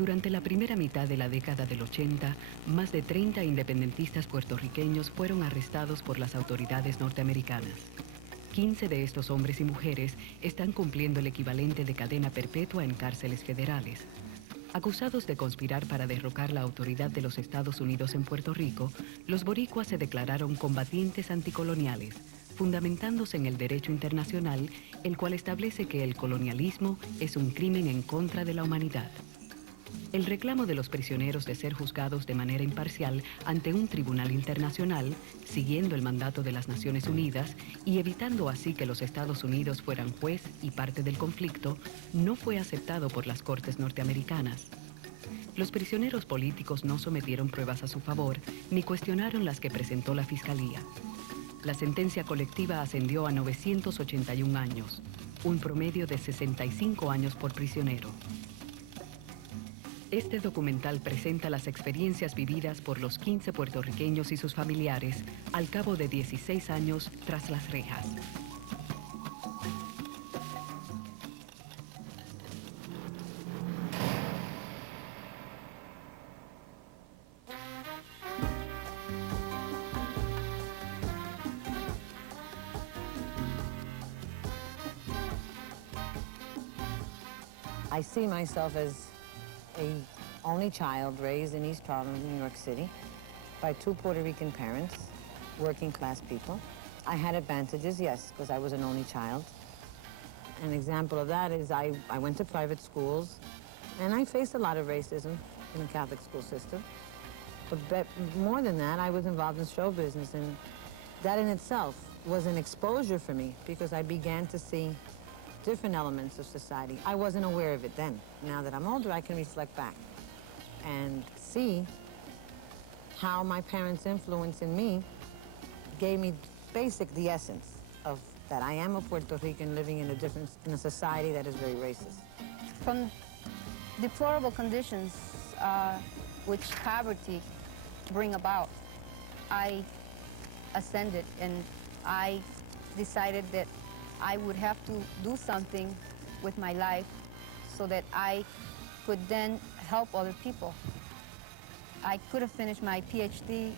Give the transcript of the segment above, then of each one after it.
Durante la primera mitad de la década del 80, más de 30 independentistas puertorriqueños fueron arrestados por las autoridades norteamericanas. 15 de estos hombres y mujeres están cumpliendo el equivalente de cadena perpetua en cárceles federales. Acusados de conspirar para derrocar la autoridad de los Estados Unidos en Puerto Rico, los boricuas se declararon combatientes anticoloniales, fundamentándose en el derecho internacional, el cual establece que el colonialismo es un crimen en contra de la humanidad. El reclamo de los prisioneros de ser juzgados de manera imparcial ante un tribunal internacional, siguiendo el mandato de las Naciones Unidas y evitando así que los Estados Unidos fueran juez y parte del conflicto, no fue aceptado por las Cortes norteamericanas. Los prisioneros políticos no sometieron pruebas a su favor ni cuestionaron las que presentó la Fiscalía. La sentencia colectiva ascendió a 981 años, un promedio de 65 años por prisionero. Este documental presenta las experiencias vividas por los 15 puertorriqueños y sus familiares al cabo de 16 años tras las rejas. I see myself as an only child raised in East Harlem, New York City, by two Puerto Rican parents, working class people. I had advantages, yes, because I was an only child. An example of that is I went to private schools, and I faced a lot of racism in the Catholic school system. But more than that, I was involved in show business, and that in itself was an exposure for me because I began to see different elements of society. I wasn't aware of it then. Now that I'm older, I can reflect back and see how my parents' influence in me gave me the essence of that I am a Puerto Rican living in a society that is very racist. From deplorable conditions which poverty bring about, I ascended and I decided that I would have to do something with my life so that I could then help other people. I could have finished my PhD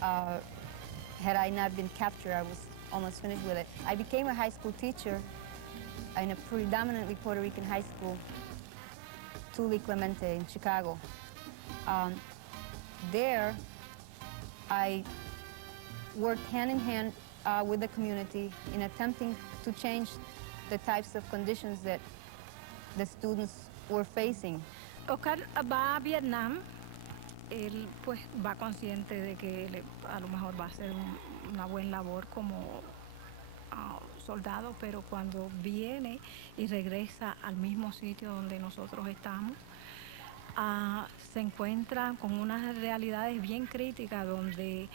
had I not been captured. I was almost finished with it. I became a high school teacher in a predominantly Puerto Rican high school, Tule Clemente in Chicago. There, I worked hand in hand with the community in attempting to change the types of conditions that the students were facing. Oscar va a Vietnam, él pues va consciente de que a lo mejor va a hacer una buena labor como soldado, pero cuando viene y regresa al mismo sitio donde nosotros estamos, se encuentra con unas realidades bien críticas donde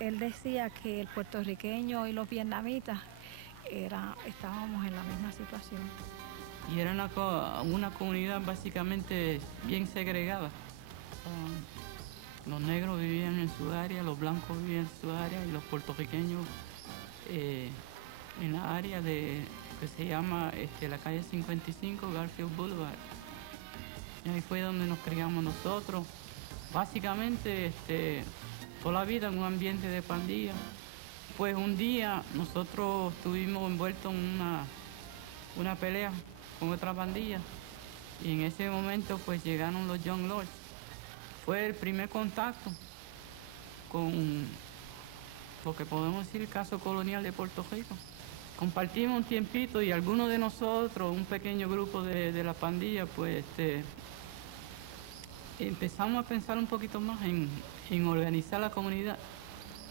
él decía que el puertorriqueño y los vietnamitas estábamos en la misma situación. Y era una comunidad básicamente bien segregada. Los negros vivían en su área, los blancos vivían en su área y los puertorriqueños en la área que se llama la calle 55, Garfield Boulevard. Y ahí fue donde nos criamos nosotros. Básicamente toda la vida en un ambiente de pandilla. Pues un día nosotros estuvimos envueltos en una pelea con otra pandilla y en ese momento pues llegaron los Young Lords. Fue el primer contacto con lo que podemos decir el caso colonial de Puerto Rico. Compartimos un tiempito y algunos de nosotros, un pequeño grupo de la pandilla, pues empezamos a pensar un poquito más en organizar la comunidad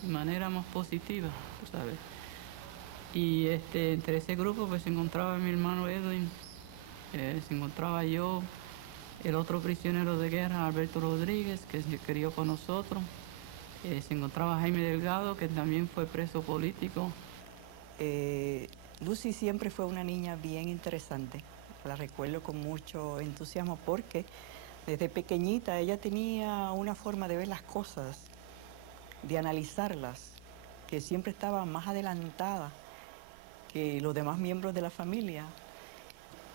de manera más positiva, tú sabes. Y entre ese grupo pues se encontraba mi hermano Edwin, se encontraba yo, el otro prisionero de guerra, Alberto Rodríguez, que se crió con nosotros, se encontraba Jaime Delgado, que también fue preso político. Lucy siempre fue una niña bien interesante, la recuerdo con mucho entusiasmo porque desde pequeñita ella tenía una forma de ver las cosas, de analizarlas, que siempre estaba más adelantada que los demás miembros de la familia.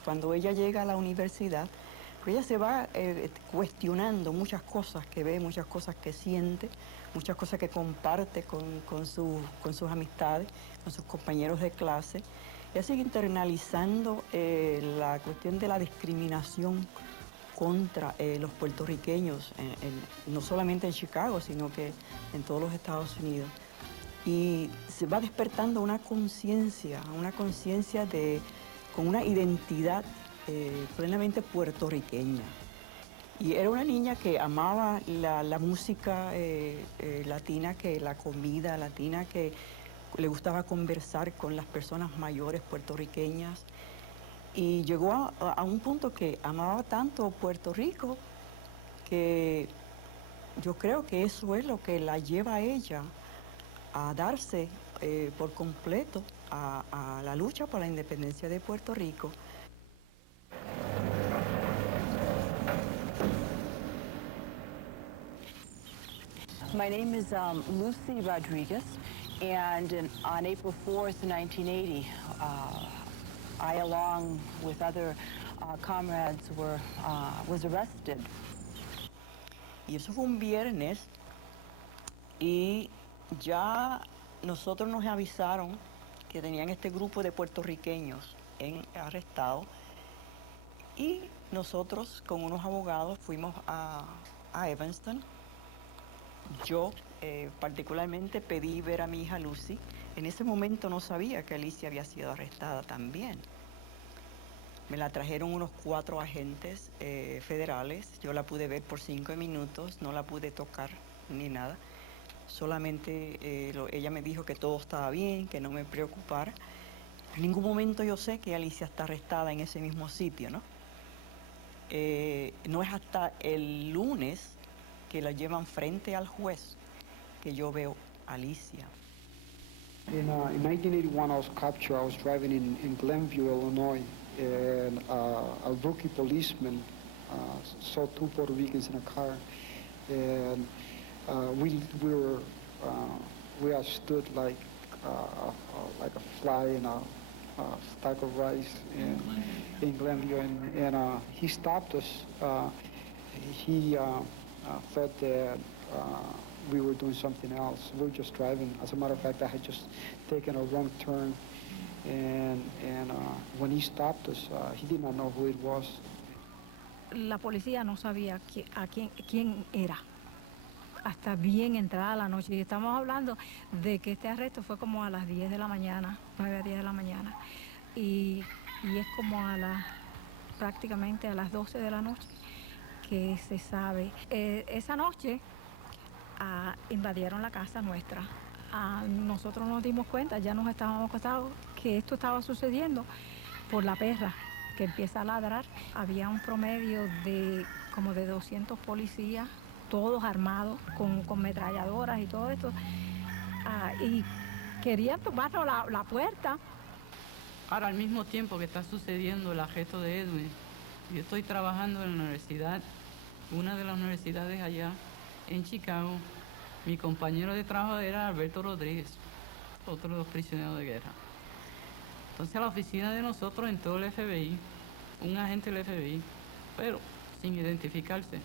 Cuando ella llega a la universidad, Ella se va cuestionando muchas cosas que ve, muchas cosas que siente, muchas cosas que comparte con sus amistades, con sus compañeros de clase. Ella sigue internalizando la cuestión de la discriminación contra los puertorriqueños, no solamente en Chicago, sino que en todos los Estados Unidos. Y se va despertando una conciencia con una identidad plenamente puertorriqueña. Y era una niña que amaba la música latina, que la comida latina, que le gustaba conversar con las personas mayores puertorriqueñas. Y llegó a un punto que amaba tanto Puerto Rico que yo creo que eso es lo que la lleva a ella a darse por completo a la lucha por la independencia de Puerto Rico. My name is Lucy Rodriguez, and on April 4th, 1980, I, along with other comrades, was arrested. Y eso fue un viernes y ya nosotros nos avisaron que tenían este grupo de puertorriqueños arrestados y nosotros con unos abogados fuimos a Evanston. Yo particularmente pedí ver a mi hija Lucy. En ese momento no sabía que Alicia había sido arrestada también. Me la trajeron unos 4 agentes federales. Yo la pude ver por 5 minutos, no la pude tocar ni nada. Solamente ella me dijo que todo estaba bien, que no me preocupara. En ningún momento yo sé que Alicia está arrestada en ese mismo sitio, ¿no? No es hasta el lunes que la llevan frente al juez que yo veo a Alicia. In 1981, I was captured. I was driving in Glenview, Illinois, and a rookie policeman saw 2 Puerto Ricans in a car, and we had stood like a fly in a stack of rice in Glenview, and he stopped us. He thought that we were doing something else. We were just driving. As a matter of fact, I had just taken a wrong turn, and when he stopped us, he did not know who it was. La policía no sabía quién era hasta bien entrada la noche. Y estamos hablando de que este arresto fue como a las 10 de la mañana, 9 a 10 de la mañana. Y es como prácticamente a las 12 de la noche que se sabe. Esa noche invadieron la casa nuestra. Nosotros nos dimos cuenta, ya nos estábamos acostados, que esto estaba sucediendo por la perra que empieza a ladrar. Había un promedio de como de 200 policías, todos armados, con metralladoras y todo esto. Y querían tomarnos la puerta. Ahora, al mismo tiempo que está sucediendo el arresto de Edwin, yo estoy trabajando en la universidad, una de las universidades allá en Chicago. Mi compañero de trabajo era Alberto Rodríguez, otro de los prisioneros de guerra. Entonces a la oficina de nosotros entró el FBI, un agente del FBI, pero sin identificarse.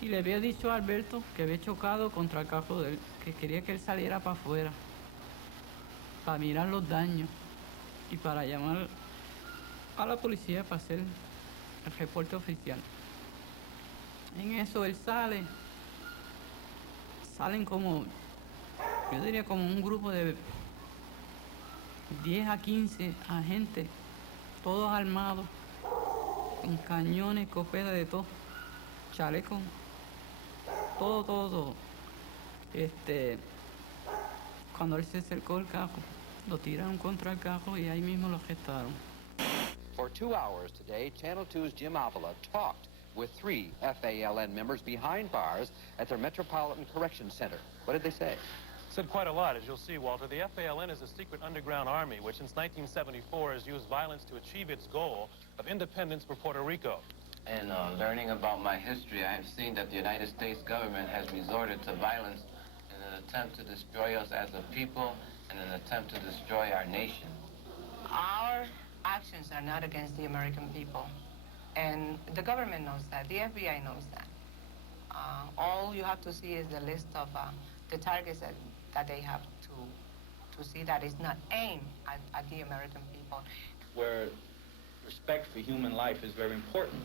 Y le había dicho a Alberto que había chocado contra el carro de él, que quería que él saliera para afuera, para mirar los daños y para llamar a la policía para hacer el reporte oficial. En eso él salen como, yo diría como un grupo de 10 a 15 agentes, todos armados, con cañones, escopetas de todo, chalecos, todo. Cuando él se acercó al carro, lo tiraron contra el carro y ahí mismo lo arrestaron. For 2 hours today, Channel 2's Jim Avila talked with 3 FALN members behind bars at their Metropolitan Correction Center. What did they say? Said quite a lot, as you'll see, Walter. The FALN is a secret underground army which since 1974 has used violence to achieve its goal of independence for Puerto Rico. In learning about my history, I have seen that the United States government has resorted to violence in an attempt to destroy us as a people and an attempt to destroy our nation. Our actions are not against the American people. And the government knows that, the FBI knows that. All you have to see is the list of the targets that they have to see that is not aimed at the American people. Where respect for human life is very important.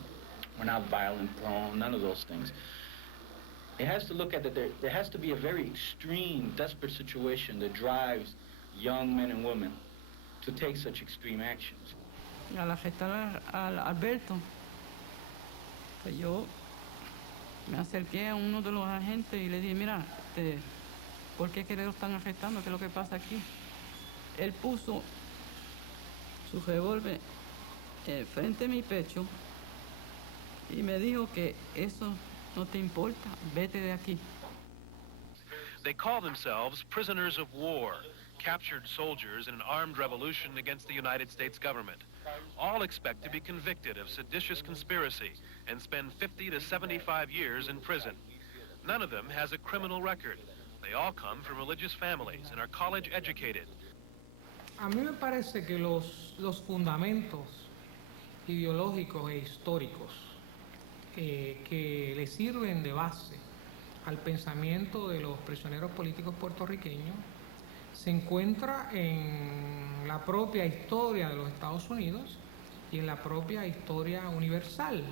We're not violent prone, none of those things. It has to look at that there has to be a very extreme, desperate situation that drives young men and women to take such extreme actions. Al arrestar al Alberto, pues yo me acerqué a uno de los agentes y le dije, mira, ¿por qué que lo están arrestando? ¿Qué es lo que pasa aquí? Él puso su revólver frente a mi pecho y me dijo que eso no te importa, vete de aquí. They call themselves prisoners of war, captured soldiers in an armed revolution against the United States government. All expect to be convicted of seditious conspiracy and spend 50 to 75 years in prison. None of them has a criminal record. They all come from religious families and are college educated. A mí me parece que los fundamentos ideológicos e históricos que le sirven de base al pensamiento de los prisioneros políticos puertorriqueños se encuentra en la propia historia de los Estados Unidos y en la propia historia universal.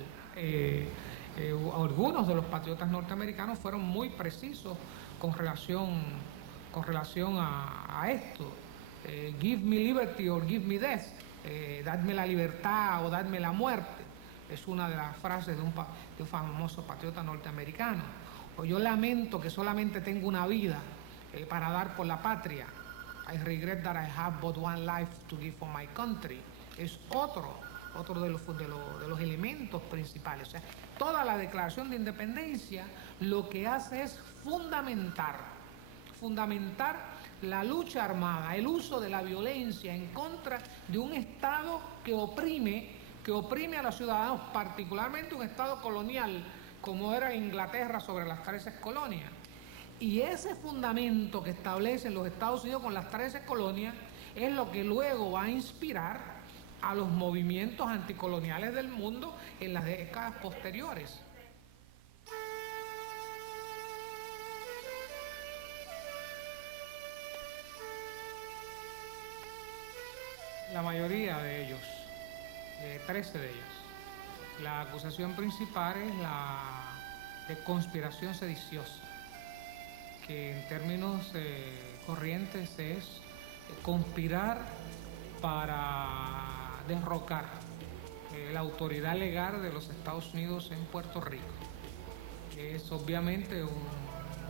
Algunos de los patriotas norteamericanos fueron muy precisos con relación a esto. Give me liberty or give me death. Dadme la libertad o dadme la muerte. Es una de las frases de un famoso patriota norteamericano. O yo lamento que solamente tengo una vida para dar por la patria. I regret that I have but one life to give for my country. Es otro de los elementos principales. O sea, toda la Declaración de Independencia lo que hace es fundamentar la lucha armada, el uso de la violencia en contra de un Estado que oprime a los ciudadanos, particularmente un Estado colonial como era Inglaterra sobre las 13 colonias. Y ese fundamento que establecen los Estados Unidos con las 13 colonias es lo que luego va a inspirar a los movimientos anticoloniales del mundo en las décadas posteriores. La mayoría de ellos, 13 de ellos. La acusación principal es la de conspiración sediciosa, que en términos corrientes es conspirar para derrocar la autoridad legal de los Estados Unidos en Puerto Rico. Es obviamente un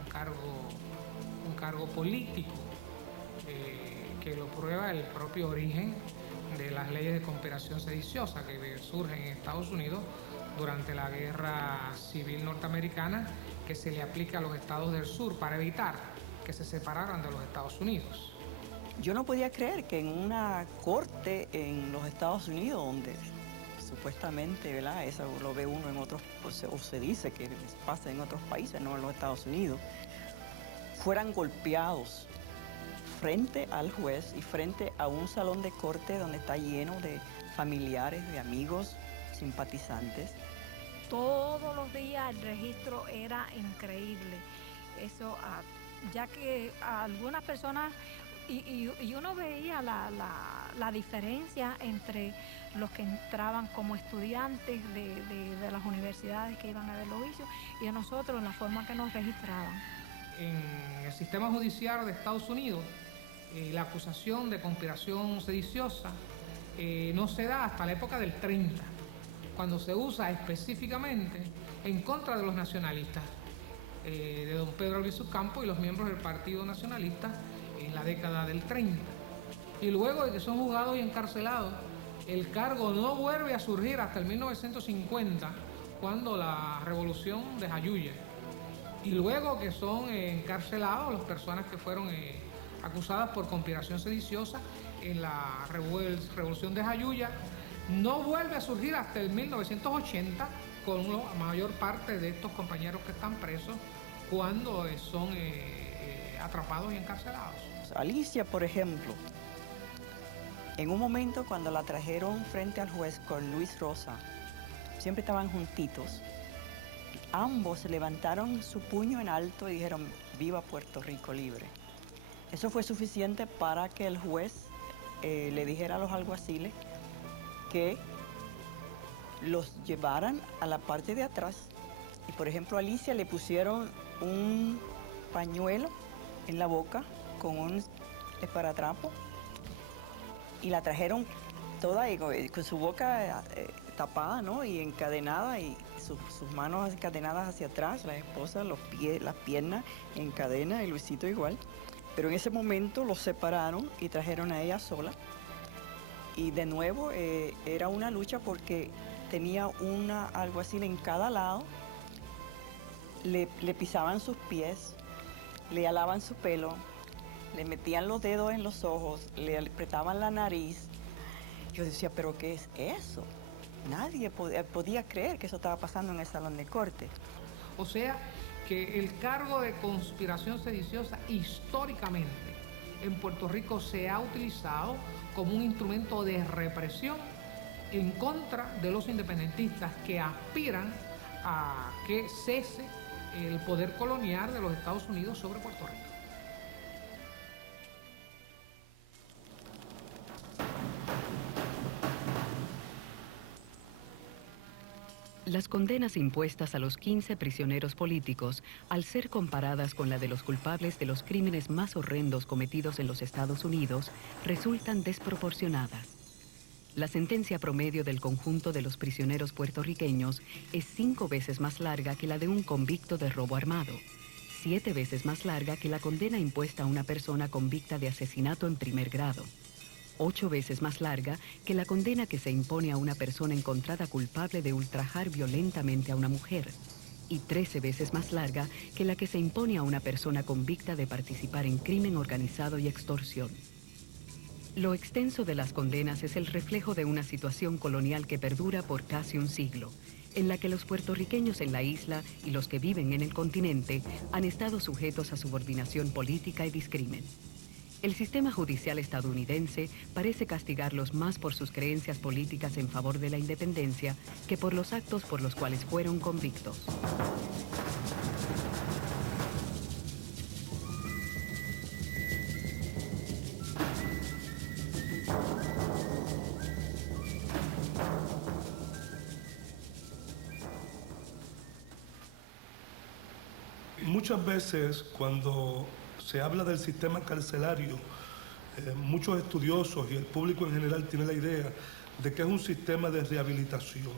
cargo político que lo prueba el propio origen de las leyes de conspiración sediciosa que surgen en Estados Unidos durante la Guerra Civil Norteamericana, que se le aplica a los estados del sur para evitar que se separaran de los Estados Unidos. Yo no podía creer que en una corte en los Estados Unidos, donde supuestamente, ¿verdad?, eso lo ve uno en otros, o se dice que pasa en otros países, no en los Estados Unidos, fueran golpeados frente al juez y frente a un salón de corte donde está lleno de familiares, de amigos, simpatizantes. Todos los días el registro era increíble. Eso, ya que a algunas personas, y uno veía la diferencia entre los que entraban como estudiantes de las universidades que iban a ver los juicios y a nosotros en la forma que nos registraban. En el sistema judicial de Estados Unidos, la acusación de conspiración sediciosa no se da hasta la época del 30, cuando se usa específicamente en contra de los nacionalistas, de don Pedro Albizu Campos y los miembros del Partido Nacionalista en la década del 30. Y luego de que son juzgados y encarcelados, el cargo no vuelve a surgir hasta el 1950, cuando la revolución de Jayuya. Y luego que son encarcelados las personas que fueron acusadas por conspiración sediciosa en la revolución de Jayuya, no vuelve a surgir hasta el 1980 con la mayor parte de estos compañeros que están presos cuando son atrapados y encarcelados. Alicia, por ejemplo, en un momento cuando la trajeron frente al juez con Luis Rosa, siempre estaban juntitos. Ambos levantaron su puño en alto y dijeron, viva Puerto Rico libre. Eso fue suficiente para que el juez le dijera a los alguaciles que los llevaran a la parte de atrás. Y por ejemplo a Alicia le pusieron un pañuelo en la boca con un esparatrapo y la trajeron toda con su boca tapada, ¿no? Y encadenada y sus manos encadenadas hacia atrás, la esposa, los pies, las piernas en cadena y Luisito igual. Pero en ese momento los separaron y trajeron a ella sola. Y de nuevo era una lucha porque tenía una alguacil en cada lado, le pisaban sus pies, le alaban su pelo, le metían los dedos en los ojos, le apretaban la nariz. Yo decía, ¿pero qué es eso? Nadie podía creer que eso estaba pasando en el salón de corte. O sea, que el cargo de conspiración sediciosa históricamente en Puerto Rico se ha utilizado como un instrumento de represión en contra de los independentistas que aspiran a que cese el poder colonial de los Estados Unidos sobre Puerto Rico. Las condenas impuestas a los 15 prisioneros políticos, al ser comparadas con la de los culpables de los crímenes más horrendos cometidos en los Estados Unidos, resultan desproporcionadas. La sentencia promedio del conjunto de los prisioneros puertorriqueños es 5 veces más larga que la de un convicto de robo armado, 7 veces más larga que la condena impuesta a una persona convicta de asesinato en primer grado, 8 veces más larga que la condena que se impone a una persona encontrada culpable de ultrajar violentamente a una mujer, y 13 veces más larga que la que se impone a una persona convicta de participar en crimen organizado y extorsión. Lo extenso de las condenas es el reflejo de una situación colonial que perdura por casi un siglo, en la que los puertorriqueños en la isla y los que viven en el continente han estado sujetos a subordinación política y discrimen. El sistema judicial estadounidense parece castigarlos más por sus creencias políticas en favor de la independencia que por los actos por los cuales fueron convictos. Muchas veces cuando se habla del sistema carcelario, muchos estudiosos y el público en general tiene la idea de que es un sistema de rehabilitación.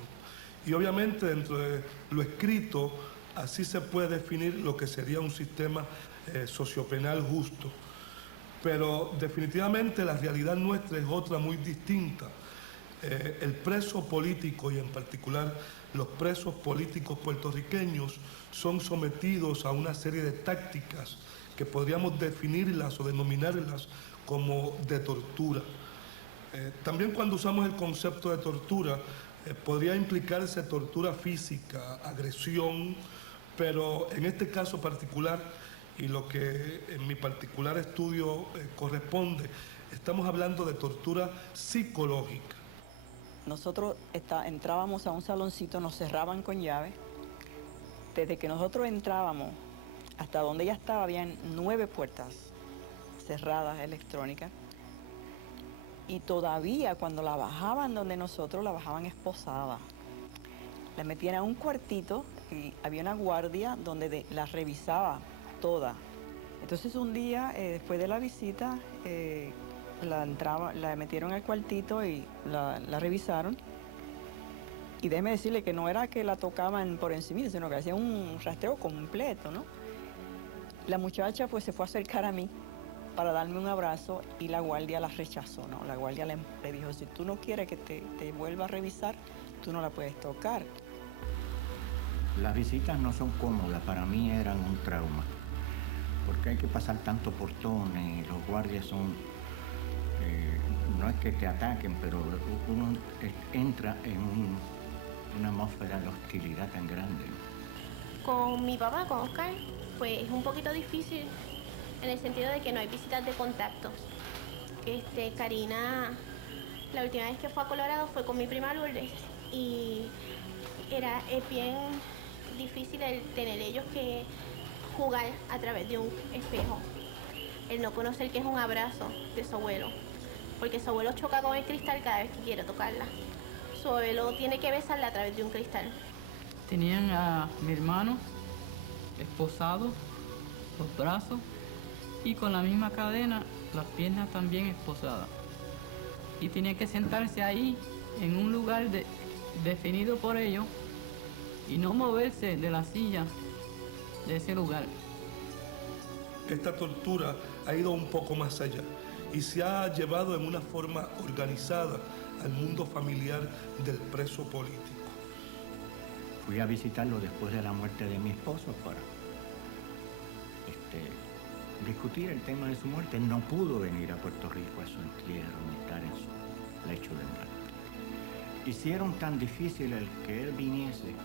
Y obviamente dentro de lo escrito, así se puede definir lo que sería un sistema sociopenal justo. Pero definitivamente la realidad nuestra es otra muy distinta. El preso político y en particular los presos políticos puertorriqueños son sometidos a una serie de tácticas que podríamos definirlas o denominarlas como de tortura. También cuando usamos el concepto de tortura, podría implicarse tortura física, agresión, pero en este caso particular, y lo que en mi particular estudio corresponde, estamos hablando de tortura psicológica. Nosotros entrábamos a un saloncito, nos cerraban con llave. Desde que nosotros entrábamos hasta donde ella estaba, habían 9 puertas cerradas electrónicas. Y todavía cuando la bajaban donde nosotros, la bajaban esposada. La metían a un cuartito y había una guardia donde la revisaba toda. Entonces un día, después de la visita, la metieron al cuartito y la revisaron. Y déjeme decirle que no era que la tocaban por encima, sino que hacían un rastreo completo, ¿no? La muchacha pues se fue a acercar a mí para darme un abrazo y la guardia la rechazó, ¿no? La guardia le dijo, si tú no quieres que te vuelva a revisar, tú no la puedes tocar. Las visitas no son cómodas, para mí eran un trauma, porque hay que pasar tantos portones, los guardias son, no es que te ataquen, pero uno entra en una atmósfera de hostilidad tan grande. Con mi papá, con Oscar, pues es un poquito difícil en el sentido de que no hay visitas de contacto. Karina, la última vez que fue a Colorado fue con mi prima Lourdes y es bien difícil el tener ellos que jugar a través de un espejo. El no conocer qué es un abrazo de su abuelo, porque su abuelo choca con el cristal cada vez que quiere tocarla. Su abuelo tiene que besarla a través de un cristal. Tenían a mi hermano esposado, los brazos, y con la misma cadena, las piernas también esposadas. Y tenía que sentarse ahí, en un lugar definido por ellos, y no moverse de la silla de ese lugar. Esta tortura ha ido un poco más allá y se ha llevado en una forma organizada al mundo familiar del preso político. Fui a visitarlo después de la muerte de mi esposo para discutir el tema de su muerte. No pudo venir a Puerto Rico a su entierro ni estar en su lecho de muerte. Hicieron tan difícil el que él viniese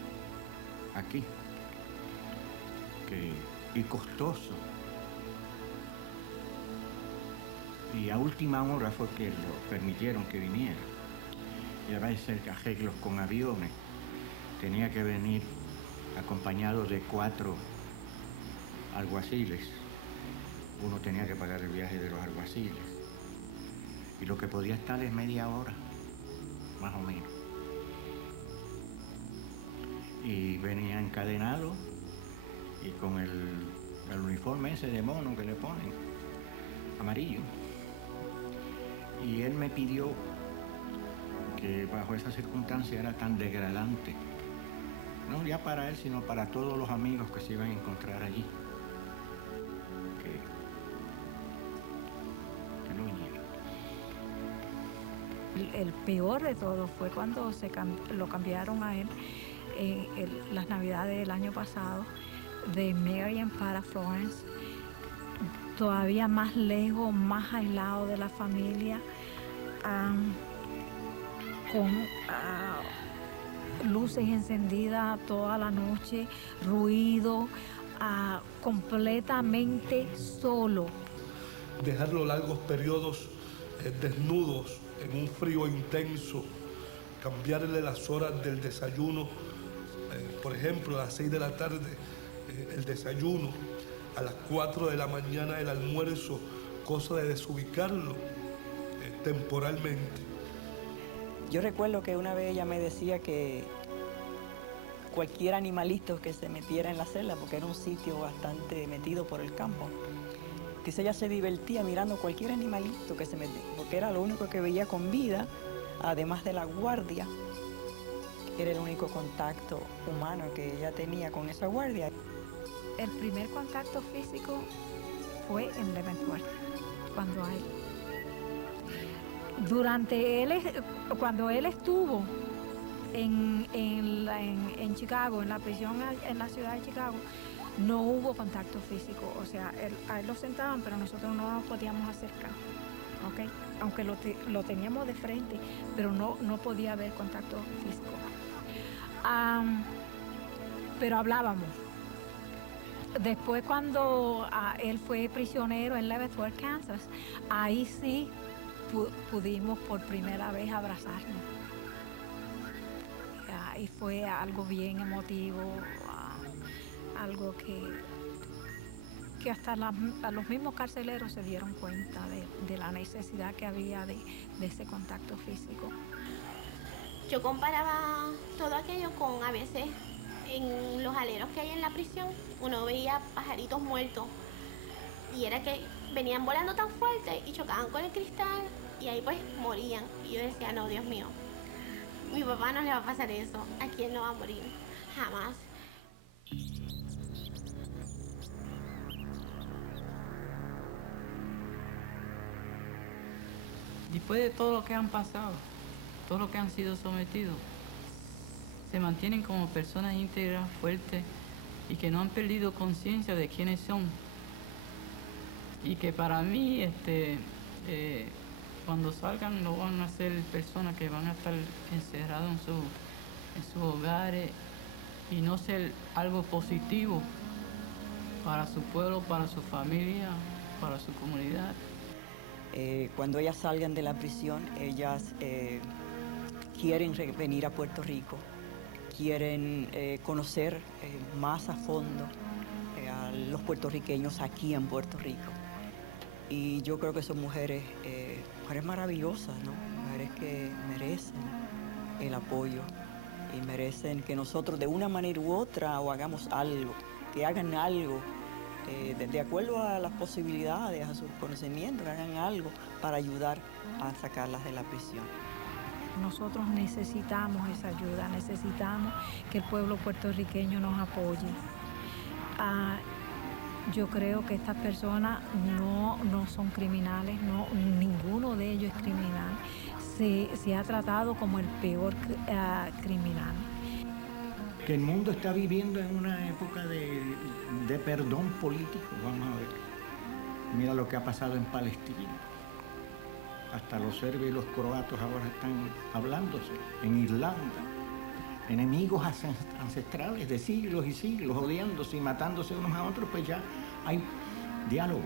aquí y costoso. Y a última hora fue que lo permitieron que viniera. Y a veces arreglos con aviones. Tenía que venir acompañado de 4 alguaciles. Uno tenía que pagar el viaje de los alguaciles. Y lo que podía estar es media hora, más o menos. Y venía encadenado y con el uniforme ese de mono que le ponen, amarillo. Y él me pidió que bajo esa circunstancia era tan degradante, no ya para él, sino para todos los amigos que se iban a encontrar allí, que no viniera. El peor de todo fue cuando lo cambiaron a él las navidades del año pasado, de Marion para Florence, todavía más lejos, más aislado de la familia, con luces encendidas toda la noche, ruido, completamente solo. Dejarlo largos periodos desnudos en un frío intenso, cambiarle las horas del desayuno, por ejemplo, a las 6 de la tarde el desayuno, a las 4 de la mañana el almuerzo, cosa de desubicarlo temporalmente. Yo recuerdo que una vez ella me decía que cualquier animalito que se metiera en la celda, porque era un sitio bastante metido por el campo, dice ella se divertía mirando cualquier animalito que se metía, porque era lo único que veía con vida, además de la guardia. Era el único contacto humano que ella tenía con esa guardia. El primer contacto físico fue en Leavenworth, cuando él estuvo en Chicago, en la prisión en la ciudad de Chicago, no hubo contacto físico. O sea, a él lo sentaban, pero nosotros no nos podíamos acercar, ¿okay? Aunque lo teníamos de frente, pero no podía haber contacto físico. Pero hablábamos. Después, cuando él fue prisionero en Leavenworth, Kansas, ahí sí pudimos por primera vez abrazarnos. Y fue algo bien emotivo, algo que hasta los mismos carceleros se dieron cuenta de la necesidad que había de ese contacto físico. Yo comparaba todo aquello con a veces en los aleros que hay en la prisión, uno veía pajaritos muertos y era que venían volando tan fuerte y chocaban con el cristal y ahí pues morían. Y yo decía, no, Dios mío, mi papá no le va a pasar eso, aquí él no va a morir, jamás. Después de todo lo que han pasado, todo lo que han sido sometidos, se mantienen como personas íntegras, fuertes y que no han perdido conciencia de quiénes son. Y que para mí, cuando salgan, no van a ser personas que van a estar encerradas en sus hogares y no ser algo positivo para su pueblo, para su familia, para su comunidad. Cuando ellas salgan de la prisión, ellas quieren venir a Puerto Rico quieren conocer más a fondo a los puertorriqueños aquí en Puerto Rico. Y yo creo que son mujeres maravillosas, ¿no? Mujeres que merecen el apoyo y merecen que nosotros de una manera u otra o hagamos algo, que hagan algo de acuerdo a las posibilidades, a sus conocimientos, que hagan algo para ayudar a sacarlas de la prisión. Nosotros necesitamos esa ayuda, necesitamos que el pueblo puertorriqueño nos apoye. Yo creo que estas personas no son criminales, ninguno de ellos es criminal. Se ha tratado como el peor criminal. Que el mundo está viviendo en una época de perdón político, vamos a ver. Mira lo que ha pasado en Palestina. Hasta los serbios y los croatas ahora están hablándose. En Irlanda, enemigos ancestrales de siglos y siglos, odiándose y matándose unos a otros, pues ya hay diálogo.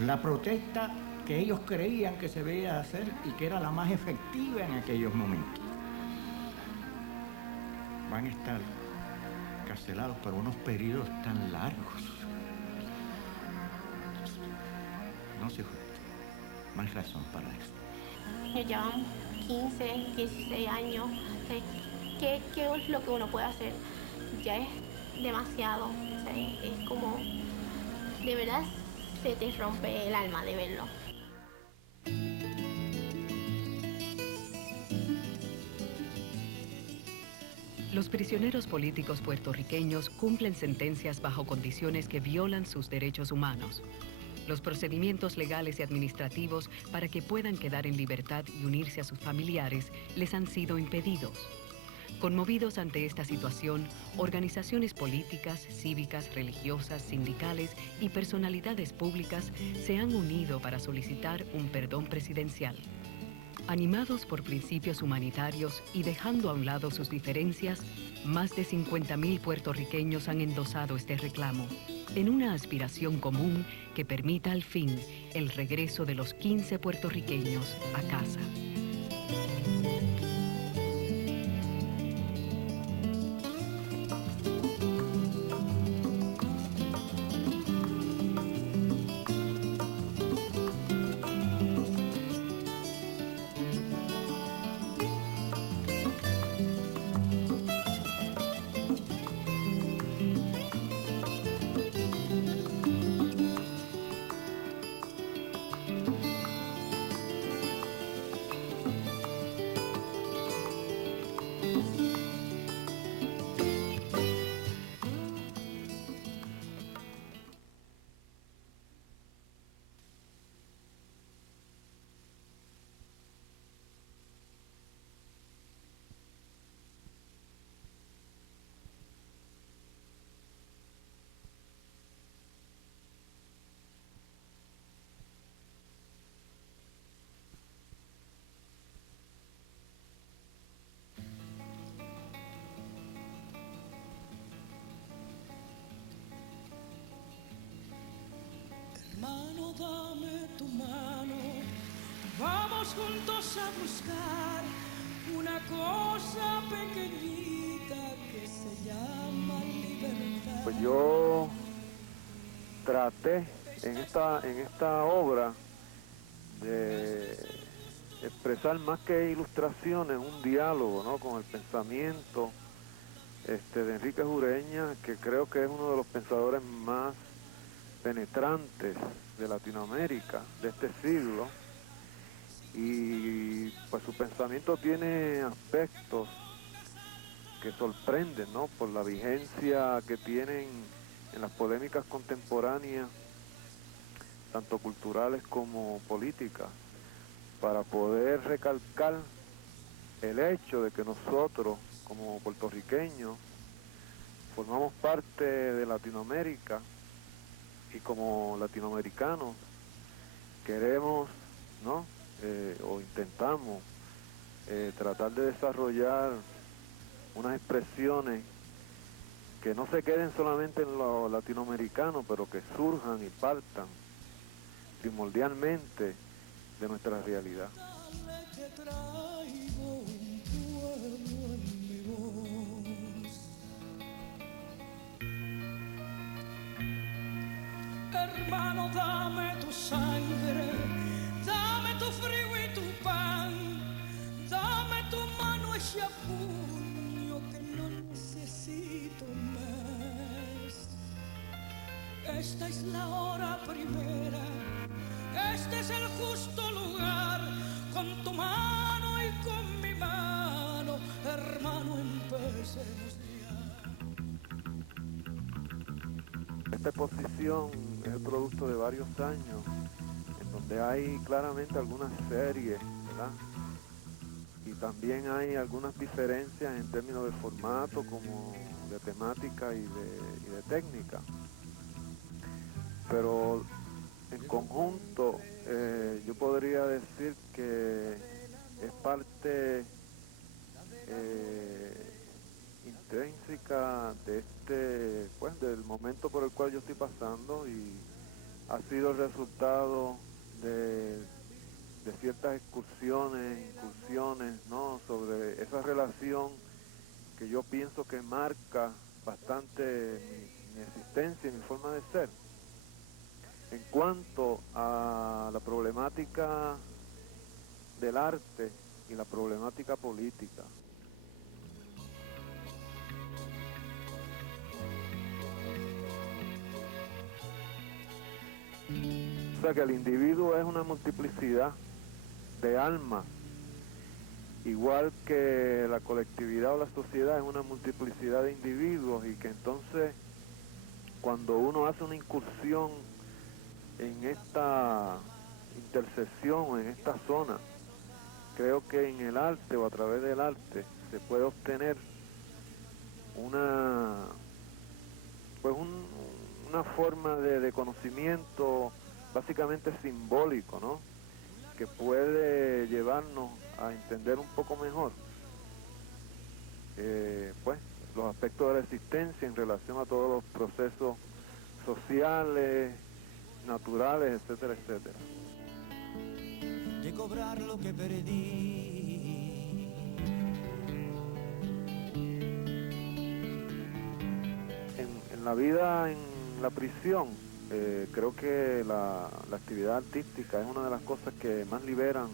La protesta que ellos creían que se debía hacer y que era la más efectiva en aquellos momentos, van a estar carcelados por unos periodos tan largos. No se juega. No hay razón para eso. Ellos llevan 15, 16 años. ¿Qué es lo que uno puede hacer? Ya es demasiado. O sea, es como, de verdad, se te rompe el alma de verlo. Los prisioneros políticos puertorriqueños cumplen sentencias bajo condiciones que violan sus derechos humanos. Los procedimientos legales y administrativos para que puedan quedar en libertad y unirse a sus familiares les han sido impedidos. Conmovidos ante esta situación, organizaciones políticas, cívicas, religiosas, sindicales y personalidades públicas se han unido para solicitar un perdón presidencial. Animados por principios humanitarios y dejando a un lado sus diferencias, más de 50.000 puertorriqueños han endosado este reclamo, en una aspiración común que permita al fin el regreso de los 15 puertorriqueños a casa. Hermano, dame tu mano, vamos juntos a buscar una cosa pequeñita que se llama libertad. Pues yo traté en esta obra de expresar más que ilustraciones, un diálogo, ¿no?, con el pensamiento de Enrique Jureña, que creo que es uno de los pensadores más penetrantes de Latinoamérica de este siglo, y pues su pensamiento tiene aspectos que sorprenden, ¿no?, por la vigencia que tienen en las polémicas contemporáneas, tanto culturales como políticas, para poder recalcar el hecho de que nosotros, como puertorriqueños, formamos parte de Latinoamérica, y como latinoamericanos queremos, ¿no?, o intentamos tratar de desarrollar unas expresiones que no se queden solamente en lo latinoamericano, pero que surjan y partan primordialmente de nuestra realidad. Hermano, dame tu sangre, dame tu frío y tu pan, dame tu mano hecha puño que no necesito más. Esta es la hora primera, este es el justo lugar, con tu mano y con mi mano, hermano, empecemos ya. Esta exposición es el producto de varios años, en donde hay claramente algunas series, ¿verdad? Y también hay algunas diferencias en términos de formato, como de temática y de técnica. Pero en conjunto, yo podría decir que es parte intrínseca de del momento por el cual yo estoy pasando, y ha sido el resultado de ciertas incursiones, ¿no?, sobre esa relación que yo pienso que marca bastante mi existencia y mi forma de ser. En cuanto a la problemática del arte y la problemática política, o sea que el individuo es una multiplicidad de almas, igual que la colectividad o la sociedad es una multiplicidad de individuos, y que entonces cuando uno hace una incursión en esta intersección, en esta zona, creo que en el arte o a través del arte se puede obtener una forma de conocimiento básicamente simbólico, ¿no?, que puede llevarnos a entender un poco mejor los aspectos de la existencia en relación a todos los procesos sociales, naturales, etcétera, etcétera. De cobrar lo que perdí. En la vida en la prisión, creo que la actividad artística es una de las cosas que más liberan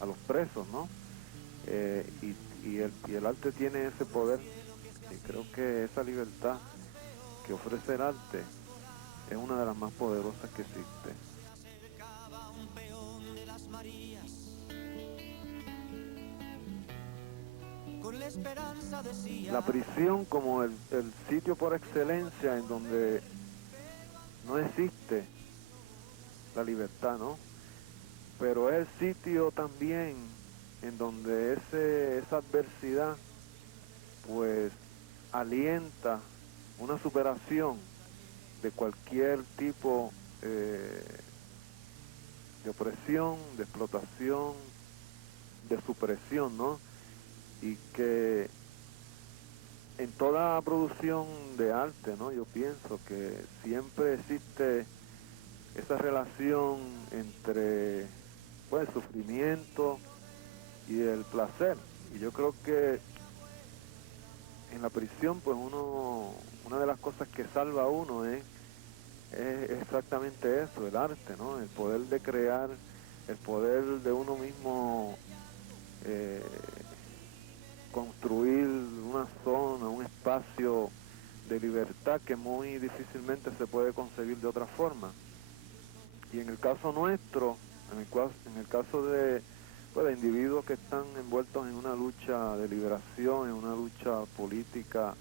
a los presos, ¿no? Y el arte tiene ese poder, y creo que esa libertad que ofrece el arte es una de las más poderosas que existe. La prisión como el sitio por excelencia en donde no existe la libertad, ¿no? Pero es el sitio también en donde esa adversidad pues alienta una superación de cualquier tipo de opresión, de explotación, de supresión, ¿no? Y que en toda producción de arte, ¿no?, yo pienso que siempre existe esa relación entre el sufrimiento y el placer. Y yo creo que en la prisión, pues una de las cosas que salva a uno es exactamente eso, el arte, ¿no? El poder de crear, el poder de uno mismo construir una zona, un espacio de libertad que muy difícilmente se puede concebir de otra forma. Y en el caso nuestro, en el caso de individuos que están envueltos en una lucha de liberación, en una lucha política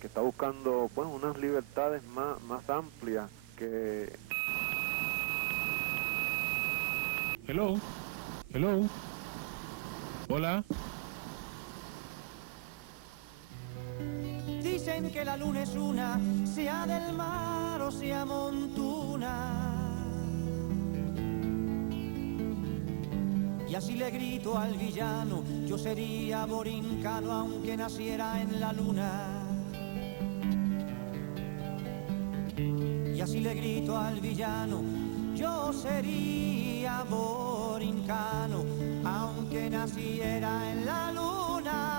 que está buscando unas libertades más amplias que... Hello, hola. Dicen que la luna es una, sea del mar o sea montuna. Y así le grito al villano, yo sería borincano aunque naciera en la luna. Y así le grito al villano, yo sería borincano aunque naciera en la luna.